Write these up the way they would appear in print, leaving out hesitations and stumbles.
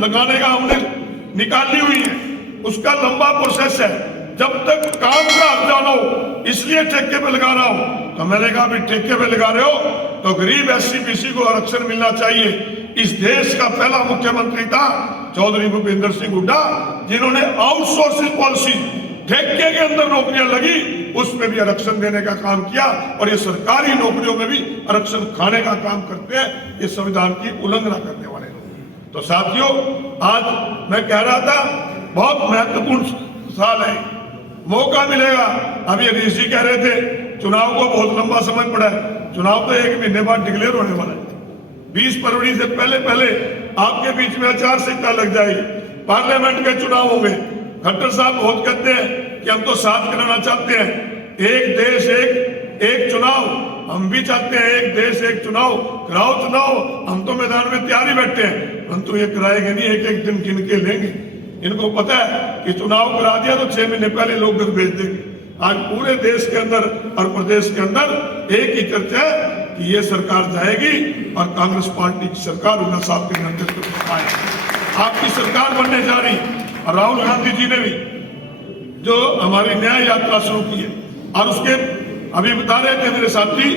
लगाने का हमने निकाली हुई है, उसका लंबा प्रोसेस है। जब तक काम का अर्जा ना हो, इसलिए ठेके पे लगा रहा हूं। तो मैंने कहा भी ठेके पे लगा रहे हो तो गरीब SC BC को आरक्षण मिलना चाहिए। इस देश का पहला मुख्यमंत्री था चौधरी भूपेंद्र सिंह हुड्डा, जिन्होंने आउटसोर्सिंग पॉलिसी, ठेके के अंदर नौकरियां लगी उसमें भी आरक्षण देने का काम किया, और ये सरकारी नौकरियों में भी आरक्षण खाने का काम करते हैं। ये संविधान की उल्लंघना करने वाले लोग। तो साथियों, आज मैं कह रहा था बहुत महत्वपूर्ण साल है, मौका मिलेगा। अभी ऋषि कह रहे थे चुनाव को बहुत लंबा समय पड़ा है, चुनाव तो 1 महीने बाद डिक्लेयर होने वाला है। 20 फरवरी से पहले आपके बीच में आचार संहिता लग जाएगी, पार्लियामेंट के चुनाव होंगे। खट्टर साहब बहुत कहते हैं कि हम तो साथ कराना चाहते हैं, एक देश एक चुनाव। हम भी चाहते हैं एक देश एक चुनाव, कराओ चुनाव, हम तो मैदान में तैयारी बैठे हैं, परंतु ये कराएंगे नहीं, एक दिन गिन के लेंगे। इनको पता है कि चुनाव करा दिया तो 6 महीने पहले लोग घर भेज देंगे। आज पूरे देश के अंदर और प्रदेश के अंदर एक ही चर्चा है कि ये सरकार जाएगी और कांग्रेस पार्टी की सरकार हुड्डा साहब के नेतृत्व में आएगी। आपकी सरकार बनने जा रही। और राहुल गांधी जी ने भी जो हमारी न्याय यात्रा शुरू की है, और उसके अभी बता रहे थे मेरे साथी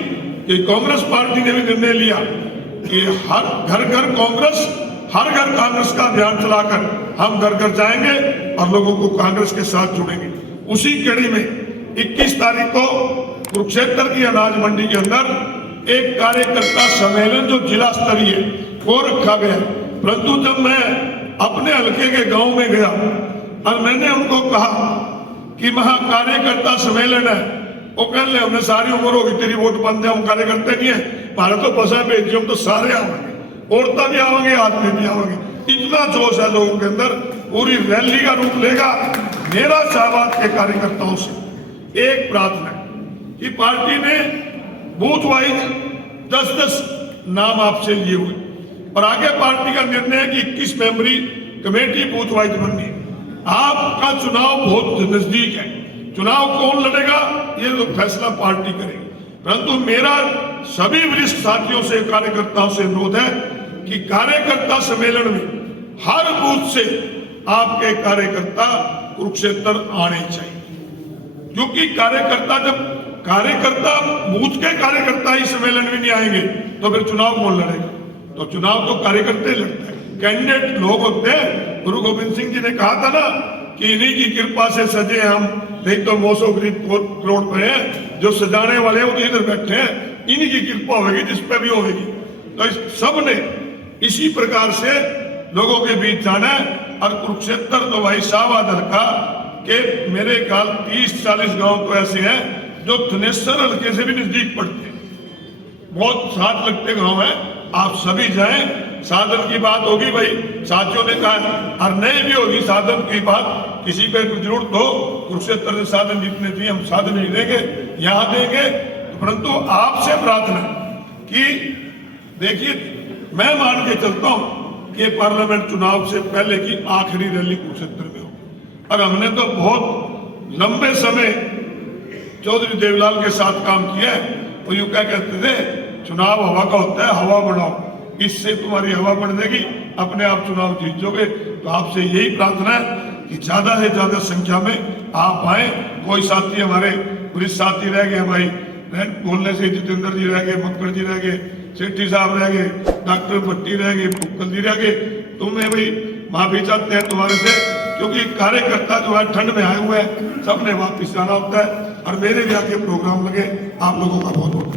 कि कांग्रेस पार्टी ने भी निर्णय लिया कि हर घर कांग्रेस, हर घर कांग्रेस का अभियान चलाकर हम घर घर जाएंगे और लोगों को कांग्रेस के साथ जोड़ेंगे। उसी कड़ी में 21 तारीख को कुरुक्षेत्र की अनाज मंडी के अंदर एक कार्यकर्ता सम्मेलन जो जिला स्तरीय वो रखा गया। परंतु जब मैं अपने हल्के के गांव में गया और मैंने उनको कहा कि वहां कार्यकर्ता सम्मेलन है, वो कह रहे हमने सारी उम्र होगी तेरी वोट बंद है, हम कार्यकर्ता नहीं है, भारत तो बसा भेजिए, हम तो सारे आवेंगे, औरतें भी आवेंगे, आदमी भी आवेंगे। इतना जोश है लोगों के अंदर, पूरी रैली का रूप लेगा। मेरा शाहबाद के कार्यकर्ताओं से एक प्रार्थना कि पार्टी ने बूथ वाइज 10-10 नाम आपसे लिए हुए, और आगे पार्टी का निर्णय है कि 21 मेंबरी कमेटी बूथ वाइज बननी है। आपका चुनाव बहुत नजदीक है, चुनाव कौन लड़ेगा ये तो फैसला पार्टी करेगी। परंतु मेरा सभी वरिष्ठ साथियों से, कार्यकर्ताओं से अनुरोध है कि कार्यकर्ता सम्मेलन में हर बूथ से आपके कार्यकर्ता कुरुक्षेत्र आने चाहिए, क्योंकि कार्यकर्ता बूथ के कार्यकर्ता ही सम्मेलन में नहीं आएंगे तो फिर चुनाव कौन लड़ेगा? तो चुनाव तो कार्यकर्ता लड़ते हैं, कैंडिडेट लोग होते हैं। गुरु गोविंद सिंह जी ने कहा था ना कि इन्हीं की कृपा से सजे हम, नहीं तो 900 गरीब करोड़ पे हैं, जो सजाने वाले वो तो इधर बैठे हैं, इन्हीं की कृपा होगी जिस पे भी होगी। तो सब ने इसी प्रकार से लोगों के बीच जाना है। और कुरुक्षेत्र तो भाई शाहबाद हल्का के मेरे ख्याल 30-40 गांव तो ऐसे हैं जो थनेसर हल्के से भी नजदीक पड़ते हैं, बहुत साथ लगते गांव है। आप सभी जाएं, साधन की बात होगी भाई, साथियों ने कहा, और नहीं भी होगी साधन की बात, किसी पे जरूरत हो कुरुक्षेत्र से साधन जितने चाहिए हम साधन ही देंगे, यहाँ देंगे। परंतु आपसे प्रार्थना कि देखिए, मैं मान के चलता हूं कि पार्लियामेंट चुनाव से पहले की आखिरी रैली कुरुक्षेत्र में हो, और हमने तो बहुत लंबे समय चौधरी देवलाल के साथ काम किया है। वो यूं क्या कहते थे, चुनाव हवा का होता है, हवा बढ़ाओ, इससे तुम्हारी हवा बढ़ जाएगी, अपने आप चुनाव जीत जाओगे। तो आपसे यही प्रार्थना है कि ज्यादा से ज्यादा संख्या में आप आए। कोई साथी हमारे वरिष्ठ साथी रह गए भाई, बोलने से जितेंद्र जी रह गए, मक्कड़ जी रह गए, सेठी साहब रह गए, डॉक्टर भट्टी रह गए, भुक्कल जी रह गए। तुम्हें भाई माफी चाहते हैं तुम्हारे से, क्योंकि कार्यकर्ता जो है ठंड में आए हुए हैं, सबने वापिस जाना होता है। और मेरे भी आगे प्रोग्राम लगे, आप लोगों का बहुत बहुत